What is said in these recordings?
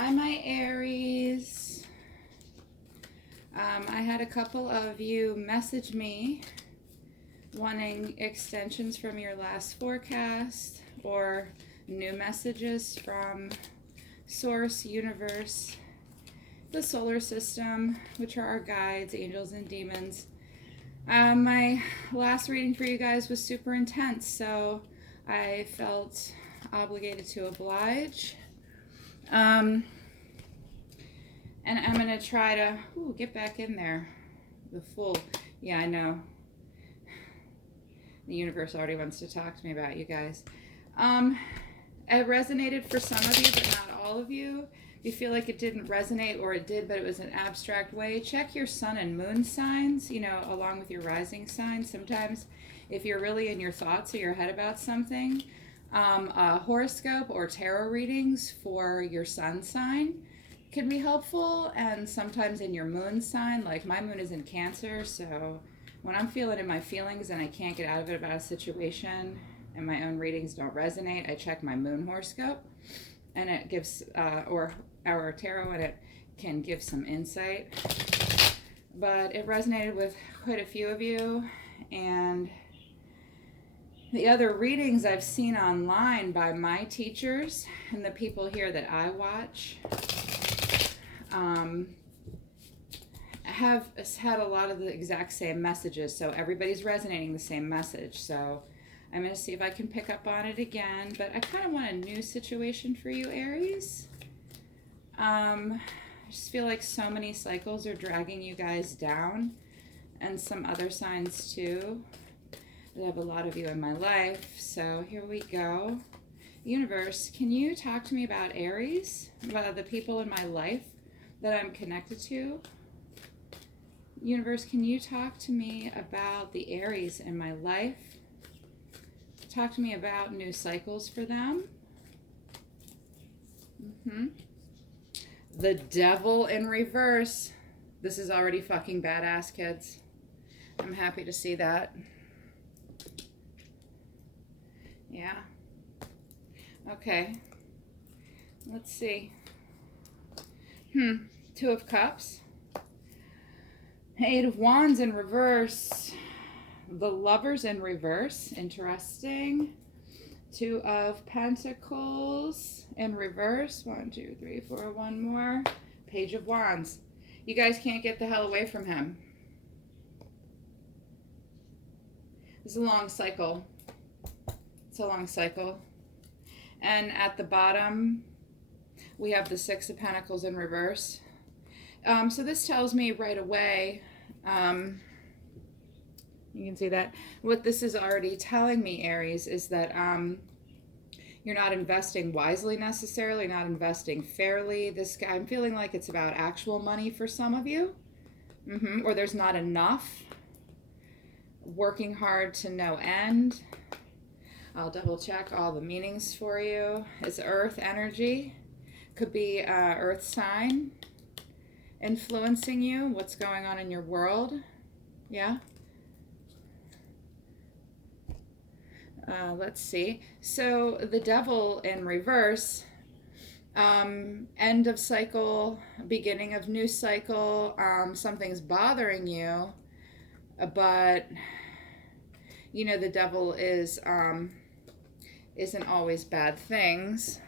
Hi, my Aries. I had a couple of you message me wanting extensions from your last forecast or new messages from Source, Universe, the solar system, which are our guides, angels, and demons. My last reading for you guys was super intense, so I felt obligated to oblige. And I'm going to try to get back in there. The Fool. Yeah, I know. The universe already wants to talk to me about you guys. It resonated for some of you, but not all of you. If you feel like it didn't resonate, or it did, but it was an abstract way, check your sun and moon signs, along with your rising signs. Sometimes if you're really in your thoughts or your head about something, a horoscope or tarot readings for your sun sign can be helpful, and sometimes in your moon sign. Like my moon is in Cancer, so when I'm feeling in my feelings and I can't get out of it about a situation and my own readings don't resonate, I check my moon horoscope, and it gives or our tarot, and it can give some insight. But it resonated with quite a few of you, and the other readings I've seen online by my teachers and the people here that I watch have had a lot of the exact same messages, so everybody's resonating the same message. So I'm going to see if I can pick up on it again, but I kind of want a new situation for you, Aries. I just feel like so many cycles are dragging you guys down, and some other signs too. I have a lot of you in my life, so here we go. Universe, can you talk to me about Aries, about the people in my life that I'm connected to? Universe, can you talk to me about the Aries in my life? Talk to me about new cycles for them. The Devil in reverse. This is already fucking badass, kids. I'm happy to see that. Yeah. Okay. Let's see. Two of Cups. Eight of Wands in reverse. The Lovers in reverse. Interesting. Two of Pentacles in reverse. 1, 2, 3, 4. One more. Page of Wands. You guys can't get the hell away from him. This is a long cycle. It's a long cycle. And at the bottom, we have the Six of Pentacles in reverse. So this tells me right away, you can see that. What this is already telling me, Aries, is that you're not investing wisely necessarily, not investing fairly. I'm feeling like it's about actual money for some of you, or there's not enough. Working hard to no end. I'll double check all the meanings for you. It's earth energy. Could be earth sign influencing you, what's going on in your world. Yeah. Let's see. So the Devil in reverse, end of cycle, beginning of new cycle. Something's bothering you, but the devil isn't always bad things.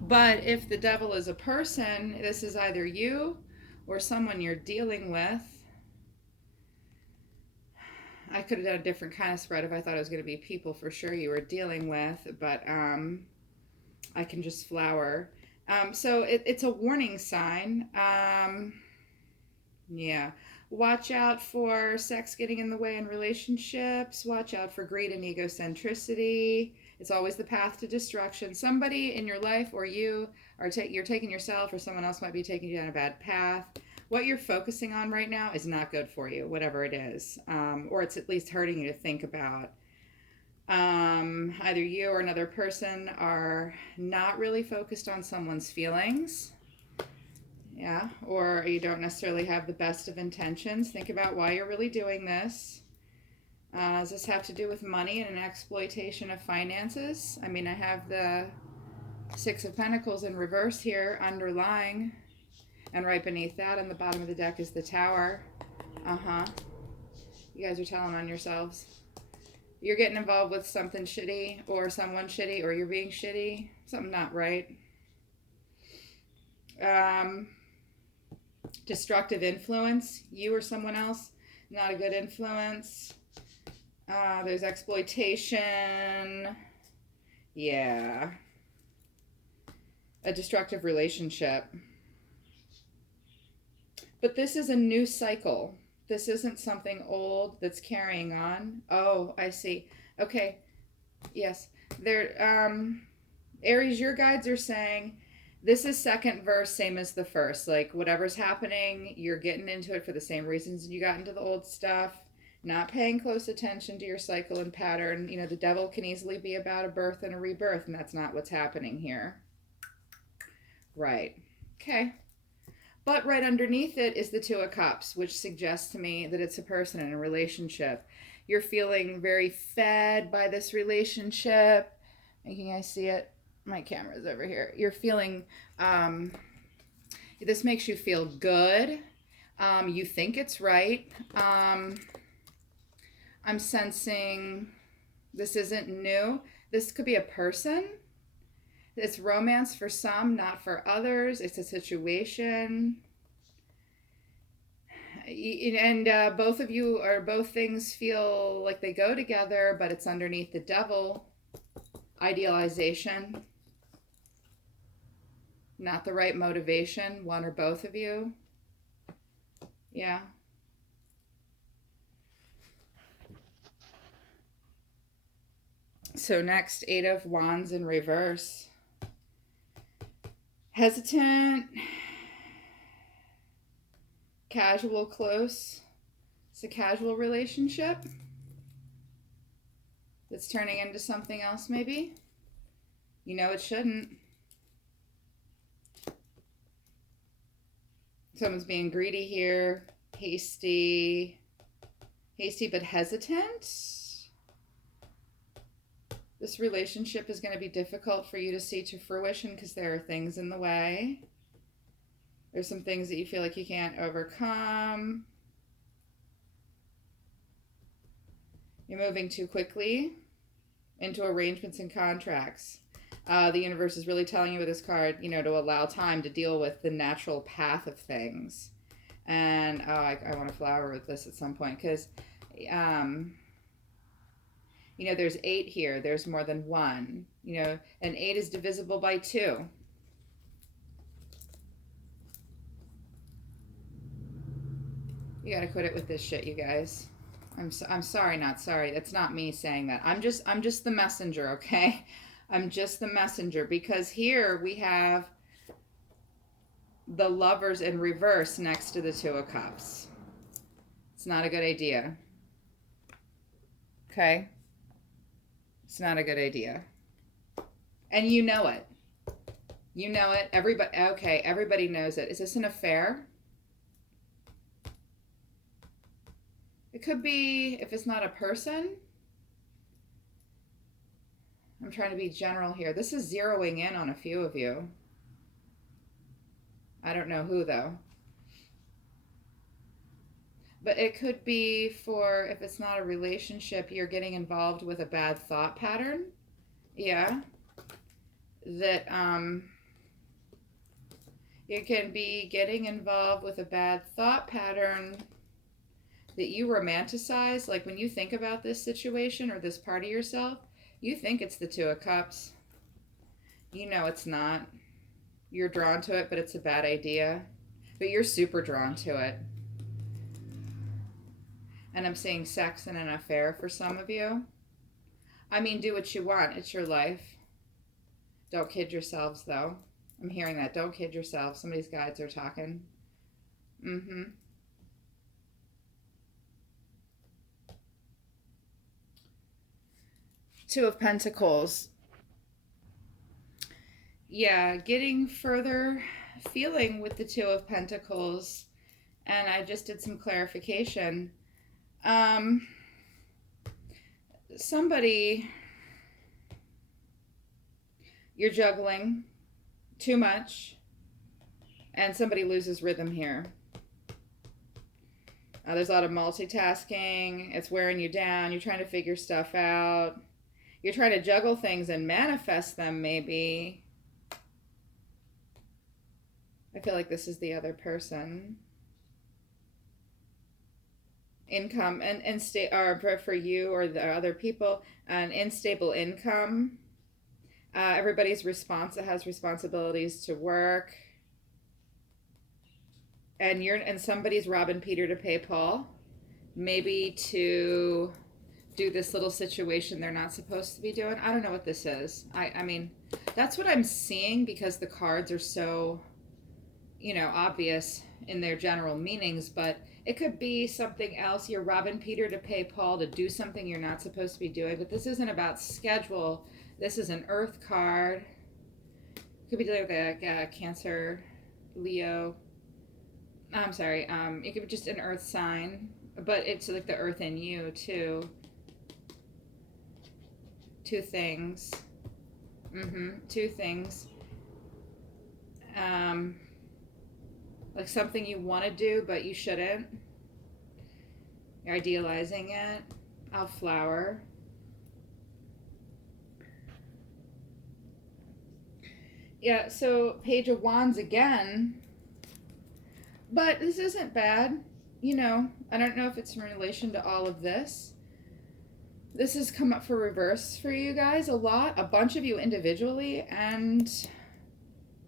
But if the devil is a person, this is either you or someone you're dealing with. I could have done a different kind of spread if I thought it was going to be people for sure you were dealing with, but I can just flower. So it's a warning sign. Yeah. Watch out for sex getting in the way in relationships. Watch out for greed and egocentricity. It's always the path to destruction. Somebody in your life, or you, you're taking yourself, or someone else might be taking you down a bad path. What you're focusing on right now is not good for you, whatever it is. Or it's at least hurting you to think about. Either you or another person are not really focused on someone's feelings. Yeah, or you don't necessarily have the best of intentions. Think about why you're really doing this. Does this have to do with money and an exploitation of finances? I mean, I have the Six of Pentacles in reverse here, underlying. And right beneath that on the bottom of the deck is the Tower. You guys are telling on yourselves. You're getting involved with something shitty or someone shitty, or you're being shitty. Something not right. Destructive influence. You or someone else. Not a good influence. There's exploitation. Yeah. A destructive relationship. But this is a new cycle. This isn't something old that's carrying on. Oh, I see. Okay. Yes. Aries, your guides are saying this is second verse, same as the first. Like whatever's happening, you're getting into it for the same reasons you got into the old stuff. Not paying close attention to your cycle and pattern. You know, the devil can easily be about a birth and a rebirth, and that's not what's happening here. Right. Okay. But right underneath it is the Two of Cups, which suggests to me that it's a person in a relationship. You're feeling very fed by this relationship. Can I see it? My camera's over here. You're feeling, this makes you feel good. You think it's right. I'm sensing this isn't new. This could be a person. It's romance for some, not for others. It's a situation. And both of you, or both things feel like they go together, but it's underneath the devil. Idealization. Not the right motivation, one or both of you. Yeah. So next, Eight of Wands in reverse. Hesitant, casual, close. It's a casual relationship that's turning into something else maybe. You know it shouldn't. Someone's being greedy here, hasty but hesitant. This relationship is going to be difficult for you to see to fruition because there are things in the way. There's some things that you feel like you can't overcome. You're moving too quickly into arrangements and contracts. The universe is really telling you with this card, you know, to allow time to deal with the natural path of things. And I want to flower with this at some point because... you know, there's 8 here. There's more than 1. You know, and 8 is divisible by 2. You gotta quit it with this shit, you guys. I'm sorry, not sorry. That's not me saying that. I'm just the messenger, okay? I'm just the messenger because here we have the Lovers in reverse next to the Two of Cups. It's not a good idea. Okay? It's not a good idea. And you know it. You know it. Everybody knows it. Is this an affair? It could be, if it's not a person. I'm trying to be general here. This is zeroing in on a few of you. I don't know who, though. But it could be for, if it's not a relationship, you're getting involved with a bad thought pattern. Yeah. That, you can be getting involved with a bad thought pattern that you romanticize. Like when you think about this situation or this part of yourself, you think it's the Two of Cups. You know it's not. You're drawn to it, but it's a bad idea. But you're super drawn to it. And I'm seeing sex and an affair for some of you. I mean, do what you want. It's your life. Don't kid yourselves, though. I'm hearing that. Don't kid yourselves. Somebody's guides are talking. Two of Pentacles. Yeah, getting further feeling with the Two of Pentacles. And I just did some clarification. Somebody, you're juggling too much, and somebody loses rhythm here. There's a lot of multitasking. It's wearing you down. You're trying to figure stuff out. You're trying to juggle things and manifest them, maybe. I feel like this is the other person. Income and or for you or the other people, an unstable income. Everybody's has responsibilities to work. And somebody's robbing Peter to pay Paul, maybe to do this little situation they're not supposed to be doing. I don't know what this is. I mean, that's what I'm seeing because the cards are so, obvious in their general meanings, but it could be something else. You're robbing Peter to pay Paul to do something you're not supposed to be doing, but this isn't about schedule. This is an earth card. Could be dealing with a Cancer, Leo. I'm sorry, it could be just an earth sign, but it's like the earth in you too. Two things. Two things. Like something you want to do, but you shouldn't. You're idealizing it. I'll flower. Yeah, so Page of Wands again. But this isn't bad, I don't know if it's in relation to all of this. This has come up for reverse for you guys a bunch of you individually and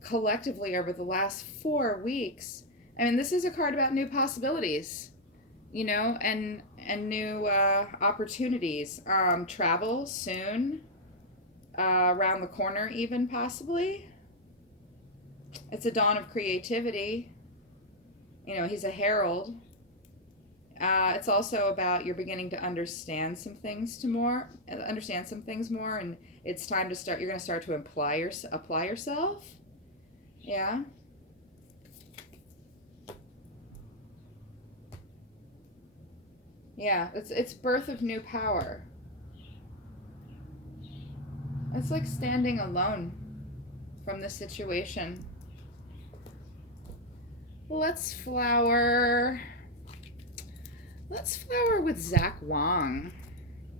collectively over the last 4 weeks. I mean, this is a card about new possibilities, and new opportunities. Travel soon, around the corner even possibly. It's a dawn of creativity. He's a herald. It's also about you're beginning to understand some things more, and it's time to start. You're going to start to apply yourself. Yeah. Yeah, it's birth of new power. It's like standing alone from the situation. Let's flower with Zach Wong.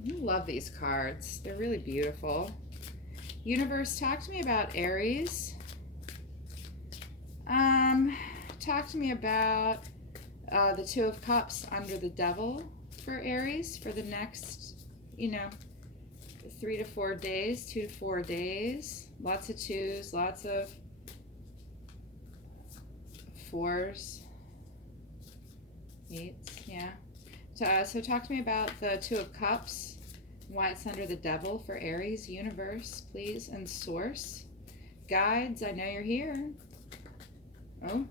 I love these cards. They're really beautiful. Universe, talk to me about Aries. Talk to me about the Two of Cups under the Devil for Aries for the next, 3 to 4 days, 2 to 4 days. Lots of twos, lots of fours, eights, yeah. So talk to me about the Two of Cups, why it's under the Devil for Aries. Universe, please, and Source. Guides, I know you're here. Oh.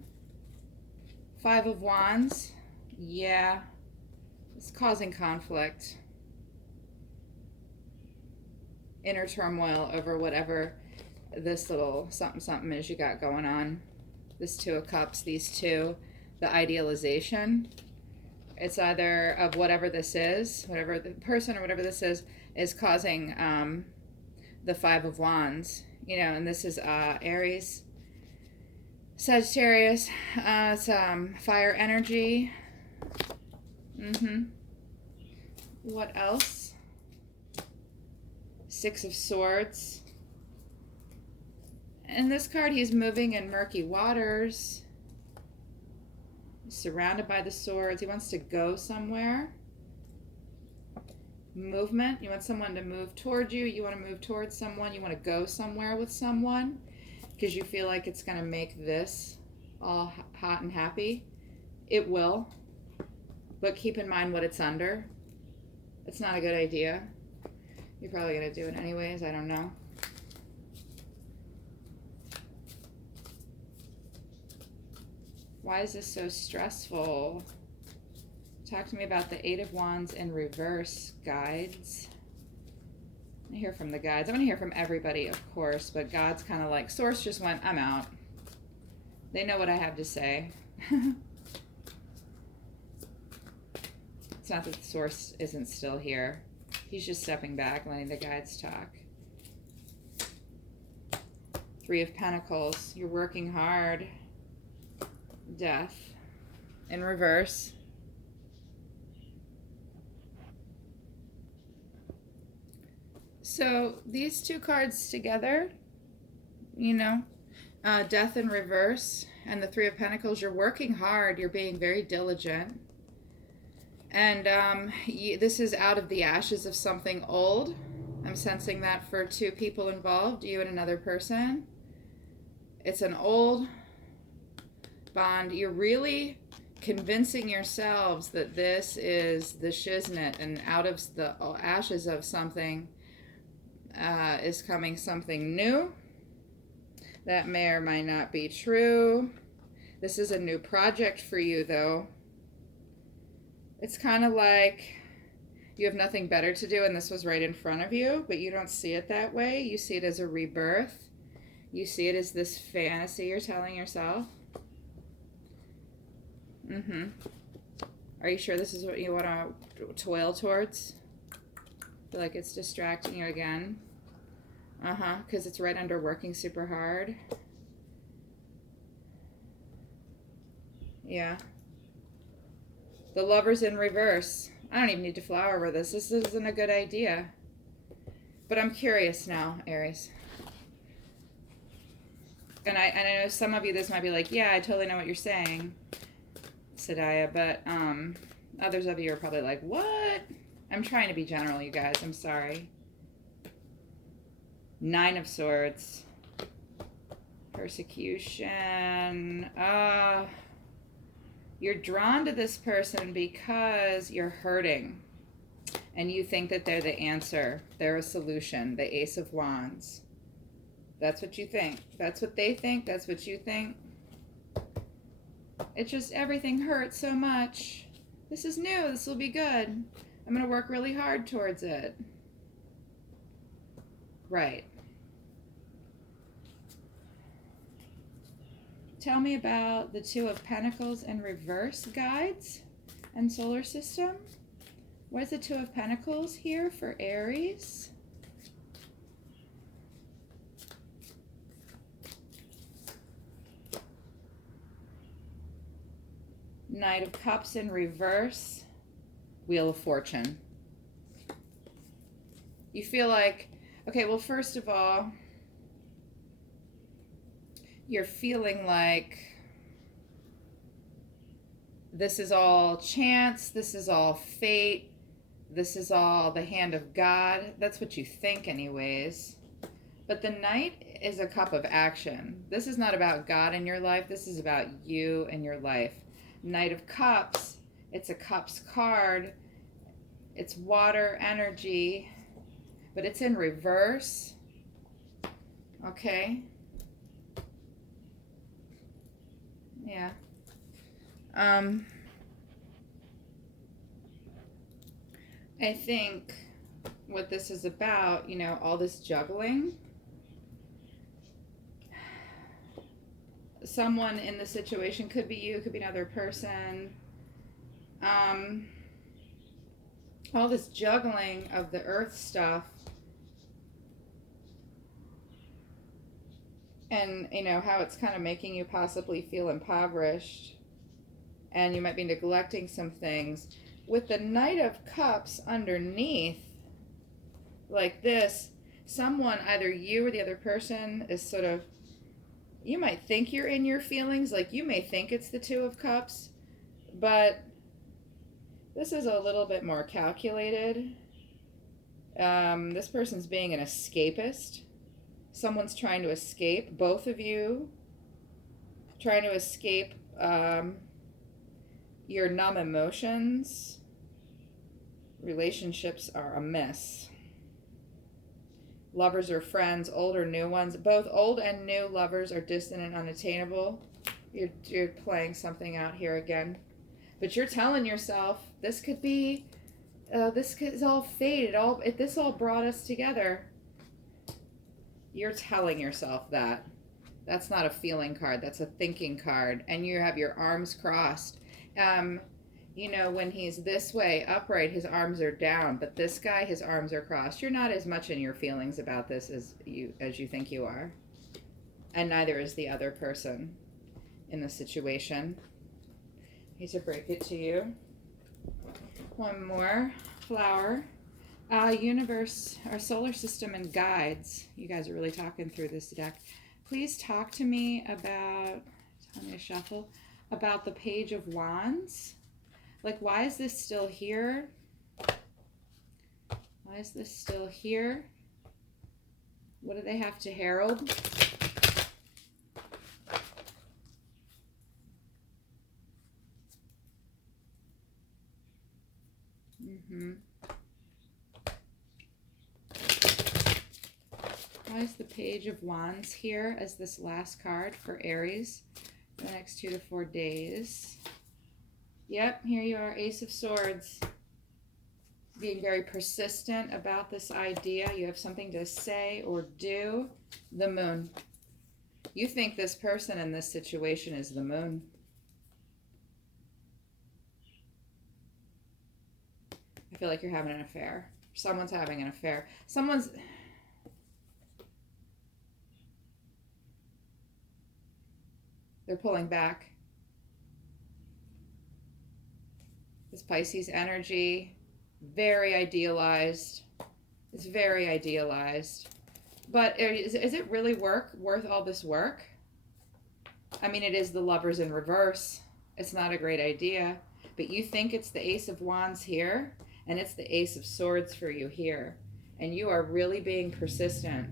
Five of Wands. Yeah. It's causing conflict. Inner turmoil over whatever this little something is you got going on. This Two of Cups, these two, the idealization. It's either of whatever this is, whatever the person or whatever this is causing the Five of Wands. And this is Aries, Sagittarius. It's fire energy. What else? Six of Swords. And this card, he's moving in murky waters. He's surrounded by the swords. He wants to go somewhere. Movement. You want someone to move toward you. You want to move towards someone. You want to go somewhere with someone because you feel like it's going to make this all hot and happy. It will. But keep in mind what it's under. It's not a good idea. You're probably going to do it anyways. I don't know. Why is this so stressful? Talk to me about the Eight of Wands in reverse. Guides. I hear from the guides. I want to hear from everybody, of course, but God's kind of like, Source just went, I'm out. They know what I have to say. It's not that the Source isn't still here. He's just stepping back, letting the guides talk. Three of Pentacles. You're working hard. Death. In reverse. So these two cards together, you know, Death in reverse and the Three of Pentacles, you're working hard. You're being very diligent. And this is out of the ashes of something old. I'm sensing that for two people involved, you and another person. It's an old bond. You're really convincing yourselves that this is the shiznit, and out of the ashes of something is coming something new. That may or might not be true. This is a new project for you, though. It's kind of like you have nothing better to do and this was right in front of you, but you don't see it that way. You see it as a rebirth. You see it as this fantasy you're telling yourself. Are you sure this is what you want to toil towards? I feel like it's distracting you again. Because it's right under working super hard. Yeah. The Lover's in reverse. I don't even need to flower over this. This isn't a good idea. But I'm curious now, Aries. And I know some of you, this might be like, yeah, I totally know what you're saying, Sadaya. But others of you are probably like, what? I'm trying to be general, you guys. I'm sorry. Nine of Swords. Persecution. You're drawn to this person because you're hurting. And you think that they're the answer. They're a solution. The Ace of Wands. That's what you think. That's what they think. That's what you think. It's just everything hurts so much. This is new. This will be good. I'm going to work really hard towards it. Right. Tell me about the Two of Pentacles in reverse, guides and solar system. What is the Two of Pentacles here for Aries? Knight of Cups in reverse. Wheel of Fortune. You feel like, okay, well, first of all, you're feeling like this is all chance, this is all fate, this is all the hand of God. That's what you think anyways. But the Knight is a cup of action. This is not about God in your life. This is about you and your life. Knight of Cups, it's a Cups card. It's water energy, but it's in reverse. Okay. Yeah. I think what this is about, you know, all this juggling. Someone in the situation, could be you, could be another person. All this juggling of the earth stuff. And, you know, how it's kind of making you possibly feel impoverished. And you might be neglecting some things. With the Knight of Cups underneath, like this, someone, either you or the other person, is sort of, you might think you're in your feelings, like you may think it's the Two of Cups, but this is a little bit more calculated. This person's being an escapist. Someone's trying to escape, both of you trying to escape your numb emotions. Relationships are a mess. Lovers or friends, old or new ones. Both old and new lovers are distant and unattainable. You're playing something out here again. But you're telling yourself, this could be, this is all fate. This all brought us together. You're telling yourself that. That's not a feeling card. That's a thinking card. And you have your arms crossed. You know, when he's this way, upright, his arms are down. But this guy, his arms are crossed. You're not as much in your feelings about this as you think you are. And neither is the other person in the situation. I hate to break it to you. One more flower. Universe, our solar system and guides. You guys are really talking through this deck. Please talk to me about, tell me to shuffle, about the Page of Wands. Like, why is this still here? Why is this still here? What do they have to herald? Why is the Page of Wands here as this last card for Aries for the next 2 to 4 days? Yep, here you are, Ace of Swords. Being very persistent about this idea. You have something to say or do. The Moon. You think this person in this situation is the Moon. I feel like you're having an affair. Someone's having an affair. They're pulling back. This Pisces energy, very idealized. It's very idealized. But is it really worth all this work? I mean, it is the Lovers in reverse. It's not a great idea. But you think it's the Ace of Wands here, and it's the Ace of Swords for you here. And you are really being persistent.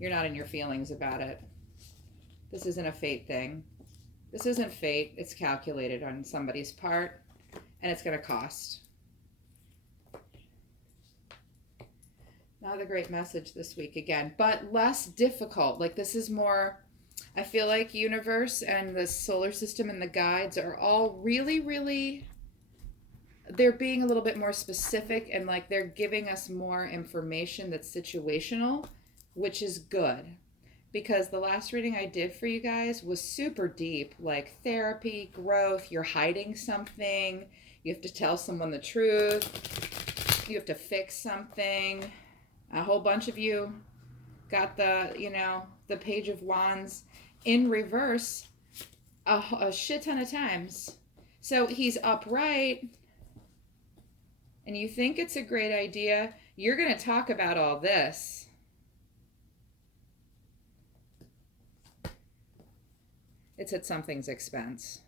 You're not in your feelings about it. This isn't a fate thing. This isn't fate. It's calculated on somebody's part, and it's going to cost. Not a great message this week again, but less difficult. Like, this is more, I feel like universe and the solar system and the guides are all really, really, they're being a little bit more specific, and like they're giving us more information that's situational, which is good. Because the last reading I did for you guys was super deep, like therapy, growth, you're hiding something, you have to tell someone the truth, you have to fix something. A whole bunch of you got the, the Page of Wands in reverse a shit ton of times. So he's upright, and you think it's a great idea. You're going to talk about all this. It's at something's expense.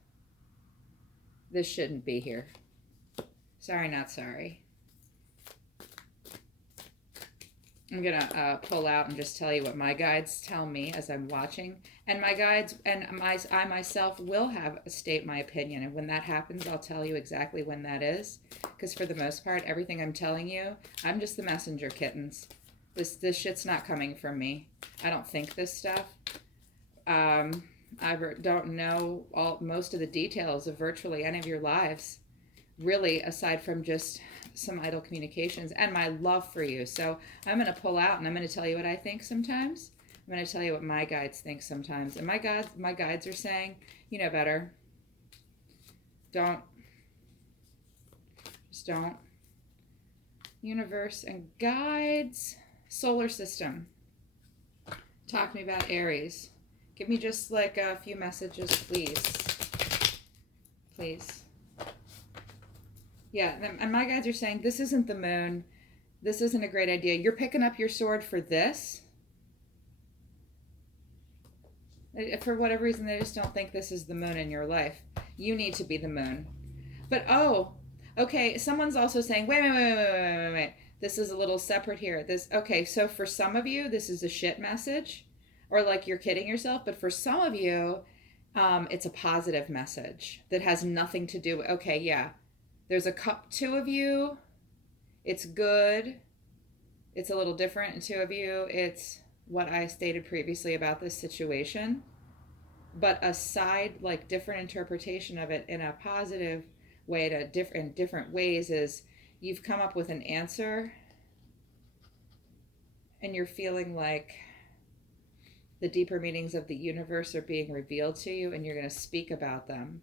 This shouldn't be here. Sorry, not sorry. I'm going to pull out and just tell you what my guides tell me as I'm watching. And my guides and I myself will state my opinion. And when that happens, I'll tell you exactly when that is. Because for the most part, everything I'm telling you, I'm just the messenger, kittens. This shit's not coming from me. I don't think this stuff. I don't know most of the details of virtually any of your lives, really, aside from just some idle communications and my love for you. So I'm going to pull out and I'm going to tell you what I think sometimes. I'm going to tell you what my guides think sometimes. And my guides are saying, you know better. Don't. Just don't. Universe and guides. Solar system. Talk to me about Aries. Give me just like a few messages, please. Please. Yeah, and my guides are saying, this isn't the moon. This isn't a great idea. You're picking up your sword for this. For whatever reason, they just don't think this is the moon in your life. You need to be the moon. But, oh, okay, someone's also saying, wait. This is a little separate here. Okay, so for some of you, this is a shit message. Or like you're kidding yourself. But for some of you, it's a positive message that has nothing to do with, okay, yeah. There's two of you. It's good. It's a little different in two of you. It's what I stated previously about this situation. But like different interpretation of it in a positive way in different ways is you've come up with an answer and you're feeling like the deeper meanings of the universe are being revealed to you and you're going to speak about them.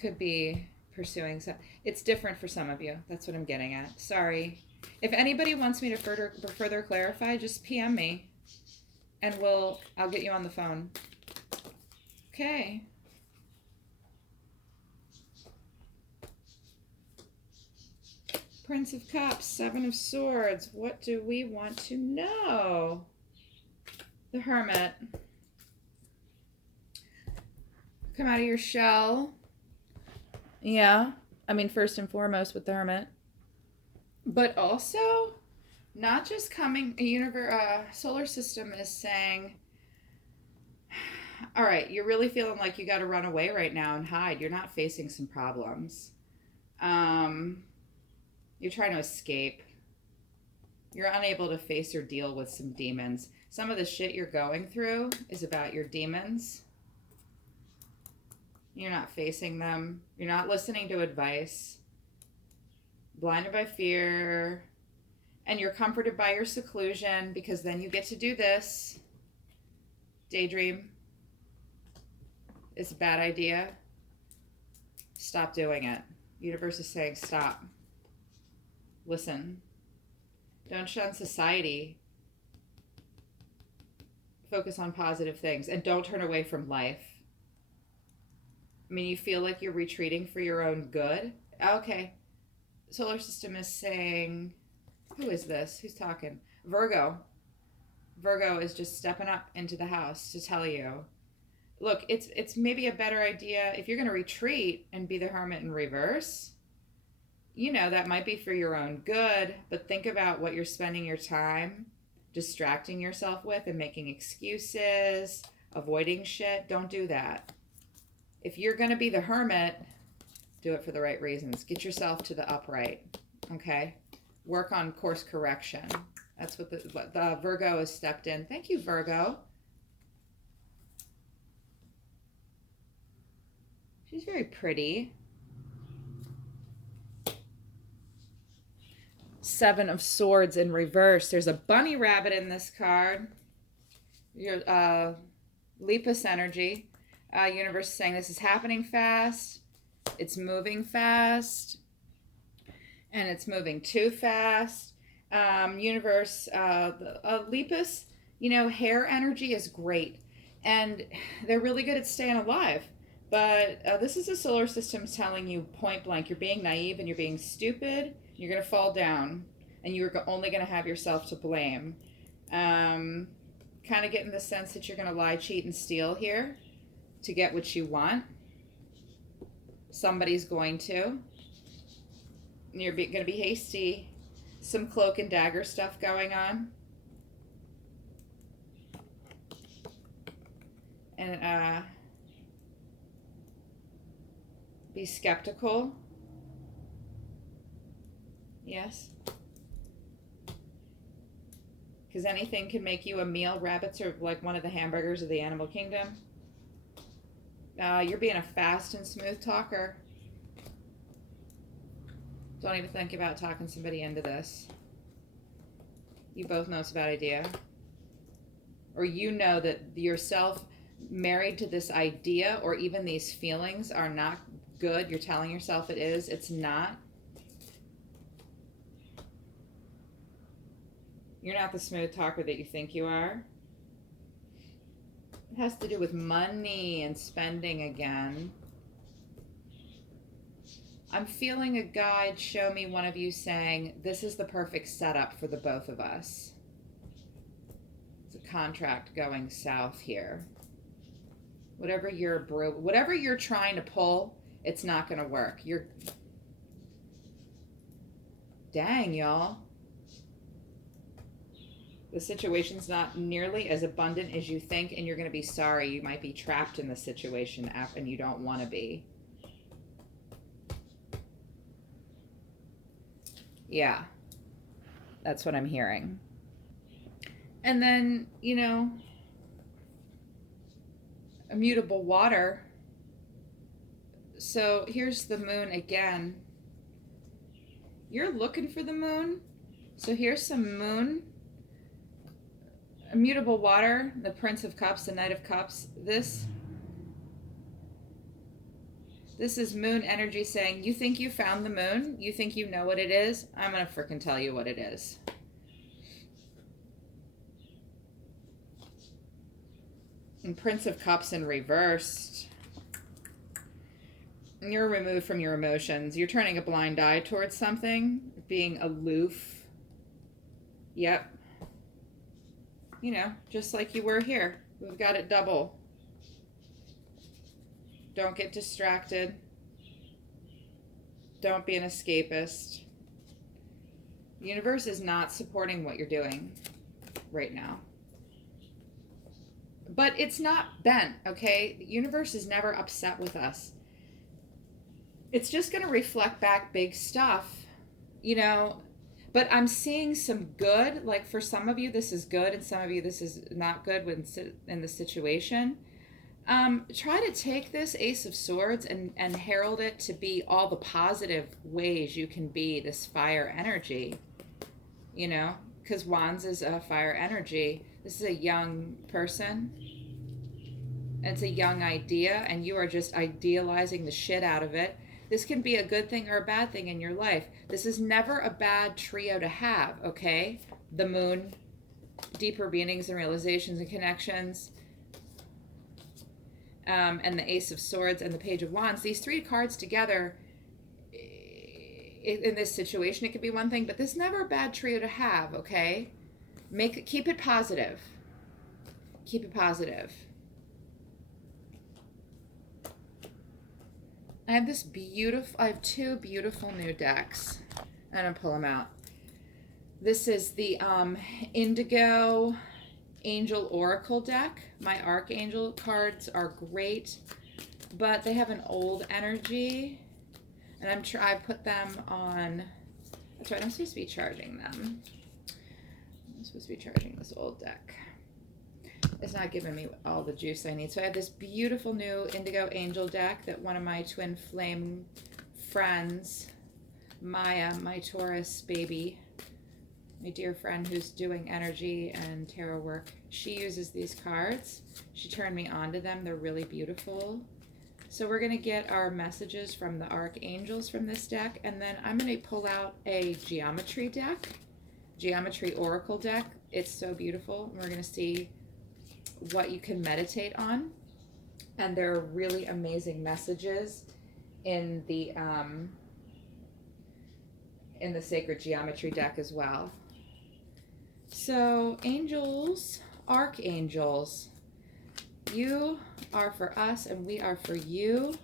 Could be pursuing some. It's different for some of you. That's what I'm getting at. Sorry. If anybody wants me to further clarify, just PM me, and I'll get you on the phone. Okay. Prince of Cups, Seven of Swords. What do we want to know? The Hermit. Come out of your shell. Yeah. I mean, first and foremost with the Hermit. But also, not just coming, solar system is saying, all right, you're really feeling like you got to run away right now and hide. You're not facing some problems. You're trying to escape. You're unable to face or deal with some demons. Some of the shit you're going through is about your demons. You're not facing them. You're not listening to advice. Blinded by fear. And you're comforted by your seclusion because then you get to do this. Daydream. It's a bad idea. Stop doing it. Universe is saying stop. Listen. Don't shun society. Focus on positive things. And don't turn away from life. I mean, you feel like you're retreating for your own good? Okay. Solar system is saying, who is this? Who's talking? Virgo. Virgo is just stepping up into the house to tell you, look, it's maybe a better idea if you're going to retreat and be the Hermit in reverse. You know, that might be for your own good, but think about what you're spending your time distracting yourself with and making excuses, avoiding shit. Don't do that. If you're going to be the Hermit, do it for the right reasons. Get yourself to the upright, okay? Work on course correction. That's what the Virgo has stepped in. Thank you, Virgo. She's very pretty. Seven of Swords in reverse. There's a bunny rabbit in this card. Your Lepus energy. Universe is saying this is happening fast. It's moving fast. And it's moving too fast. Universe, Lepus, you know, hair energy is great. And they're really good at staying alive. But this is a solar system telling you point blank, you're being naive and you're being stupid. You're going to fall down. And you're only going to have yourself to blame. Kind of getting the sense that you're going to lie, cheat, and steal here to get what you want. Somebody's going to. You're going to be hasty. Some cloak and dagger stuff going on. And be skeptical. Yes. Because anything can make you a meal. Rabbits are like one of the hamburgers of the animal kingdom. You're being a fast and smooth talker. Don't even think about talking somebody into this. You both know it's a bad idea. Or you know that yourself married to this idea or even these feelings are not good. You're telling yourself it is. It's not. You're not the smooth talker that you think you are. It has to do with money and spending again. I'm feeling a guide show me one of you saying, this is the perfect setup for the both of us. It's a contract going south here. Whatever you're trying to pull, it's not going to work. Dang, y'all. The situation's not nearly as abundant as you think, and you're going to be sorry. You might be trapped in the situation and you don't want to be. Yeah, that's what I'm hearing. And then, you know, immutable water. So here's the moon again. You're looking for the moon. So here's some moon. Immutable water, the Prince of Cups, the Knight of Cups. This This is moon energy saying, you think you found the moon? You think you know what it is? I'm going to frickin' tell you what it is. And Prince of Cups in reversed. You're removed from your emotions. You're turning a blind eye towards something, being aloof. Yep. You know, just like you were here. We've got it double. Don't get distracted. Don't be an escapist. The universe is not supporting what you're doing right now. But it's not bent, okay? The universe is never upset with us. It's just going to reflect back big stuff, you know. But I'm seeing some good. Like for some of you, this is good, and some of you, this is not good when in the situation. Try to take this Ace of Swords and herald it to be all the positive ways you can be this fire energy, you know, because Wands is a fire energy. This is a young person. It's a young idea, and you are just idealizing the shit out of it. This can be a good thing or a bad thing in your life. This is never a bad trio to have, okay? The moon, deeper meanings and realizations and connections, and the Ace of Swords and the Page of Wands. These three cards together, in this situation, it could be one thing, but this is never a bad trio to have, okay? Keep it positive. Keep it positive. I have two beautiful new decks. I'm going to pull them out. This is the Indigo Angel Oracle deck. My Archangel cards are great, but they have an old energy. And I put them on, that's right, I'm supposed to be charging them. I'm supposed to be charging this old deck. It's not giving me all the juice I need. So I have this beautiful new Indigo Angel deck that one of my twin flame friends, Maya, my Taurus baby, my dear friend who's doing energy and tarot work, she uses these cards. She turned me on to them. They're really beautiful. So we're going to get our messages from the archangels from this deck, and then I'm going to pull out a geometry deck, geometry oracle deck. It's so beautiful. We're going to see what you can meditate on, and there are really amazing messages in the sacred geometry deck as well. So angels, archangels, you are for us and we are for you.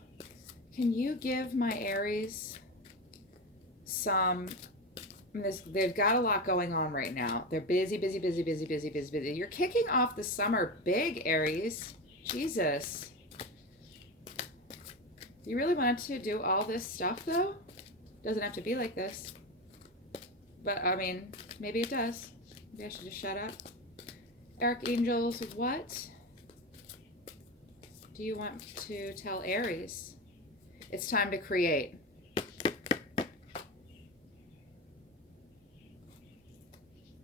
Can you give my Aries some, they've got a lot going on right now. They're busy. You're kicking off the summer big, Aries. Jesus. You really wanted to do all this stuff, though? Doesn't have to be like this. But, I mean, maybe it does. Maybe I should just shut up. Archangels, what do you want to tell Aries? It's time to create.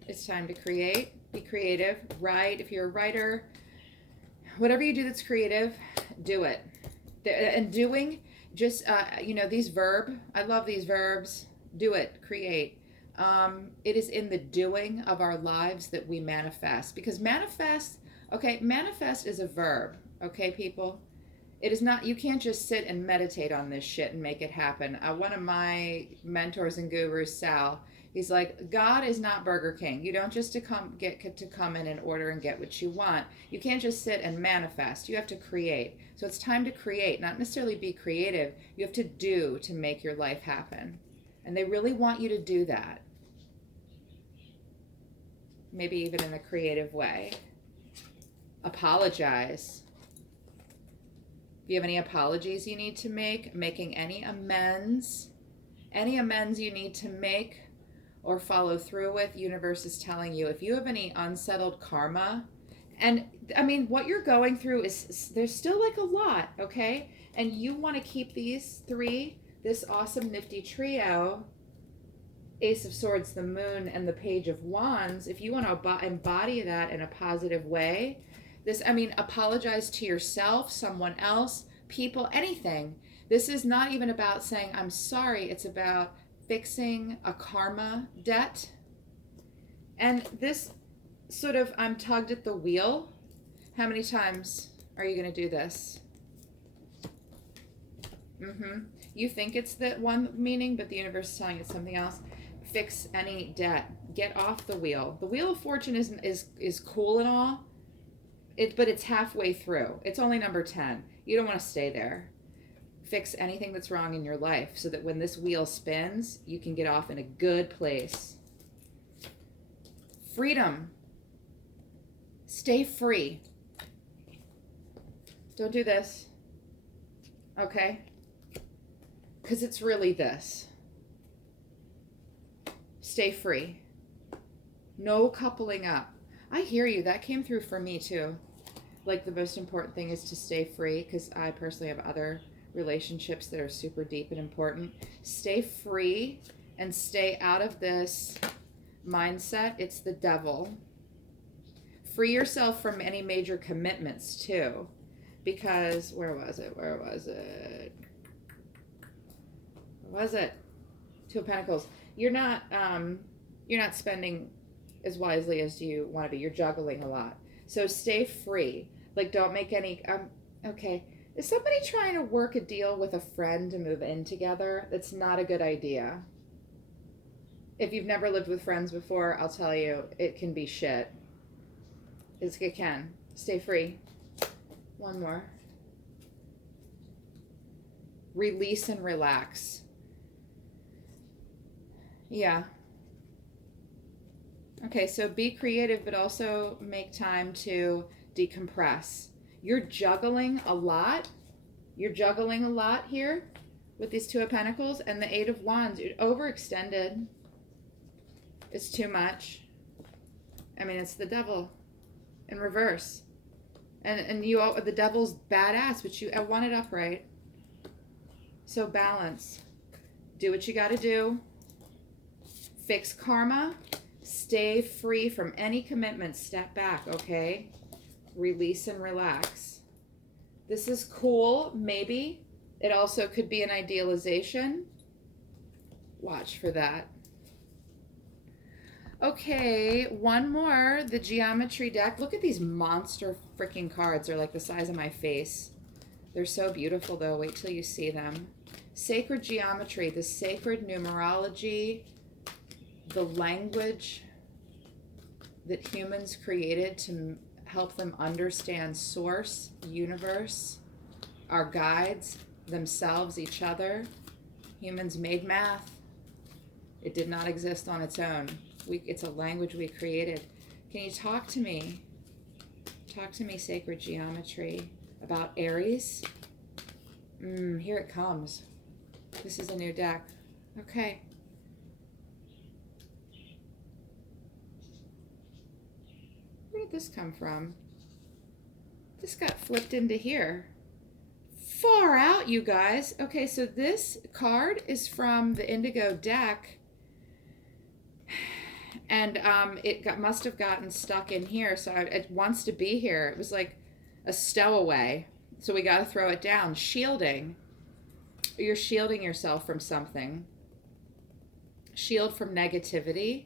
It's time to create. Be creative. Write. If you're a writer, whatever you do that's creative, do it. And doing, just, these I love these verbs. Do it. Create. It is in the doing of our lives that we manifest. Because manifest is a verb. Okay, people? It is not, you can't just sit and meditate on this shit and make it happen. One of my mentors and gurus, Sal, he's like, God is not Burger King. You don't just get to come in and order and get what you want. You can't just sit and manifest. You have to create. So it's time to create, not necessarily be creative. You have to do to make your life happen. And they really want you to do that. Maybe even in a creative way. Apologize. If you have any apologies you need to make, making any amends you need to make or follow through with, universe is telling you. If you have any unsettled karma, and I mean, what you're going through is, there's still like a lot, okay? And you want to keep these three, this awesome nifty trio, Ace of Swords, the Moon, and the Page of Wands, if you want to embody that in a positive way, apologize to yourself, someone else, people, anything. This is not even about saying, I'm sorry. It's about fixing a karma debt. And this sort of, I'm tugged at the wheel. How many times are you going to do this? You think it's the one meaning, but the universe is telling you something else. Fix any debt. Get off the wheel. The Wheel of Fortune is cool and all, but it's halfway through. It's only number 10. You don't want to stay there. Fix anything that's wrong in your life so that when this wheel spins, you can get off in a good place. Freedom. Stay free. Don't do this. Okay? Because it's really this. Stay free. No coupling up. I hear you. That came through for me too. Like the most important thing is to stay free, because I personally have other relationships that are super deep and important. Stay free and stay out of this mindset. It's the devil. Free yourself from any major commitments too, because where was it? Two of Pentacles. You're not spending as wisely as you want to be. You're juggling a lot. So stay free. Like, don't make any okay. Is somebody trying to work a deal with a friend to move in together? That's not a good idea. If you've never lived with friends before, I'll tell you, it can be shit. It can. Stay free. One more. Release and relax. Yeah. Okay, so be creative, but also make time to decompress. You're juggling a lot. You're juggling a lot here with these Two of Pentacles and the Eight of Wands. You're overextended. It's too much. I mean, it's the devil in reverse. And you all, the devil's badass, but you want it upright. So balance. Do what you got to do. Fix karma. Stay free from any commitments. Step back, okay? Release and relax. This is cool, maybe. It also could be an idealization. Watch for that. Okay, one more. The geometry deck. Look at these monster freaking cards. They're like the size of my face. They're so beautiful, though. Wait till you see them. Sacred geometry, the sacred numerology, the language that humans created to help them understand source, universe, our guides, themselves, each other. Humans made math. It did not exist on its own. It's a language we created. Can you talk to me? Talk to me, sacred geometry, about Aries. Here it comes. This is a new deck. Okay. Where did this come from? This got flipped into here. Far out, you guys. Okay, so this card is from the Indigo deck. And must have gotten stuck in here, so it wants to be here. It was like a stowaway, so we got to throw it down. Shielding. You're shielding yourself from something. Shield from negativity.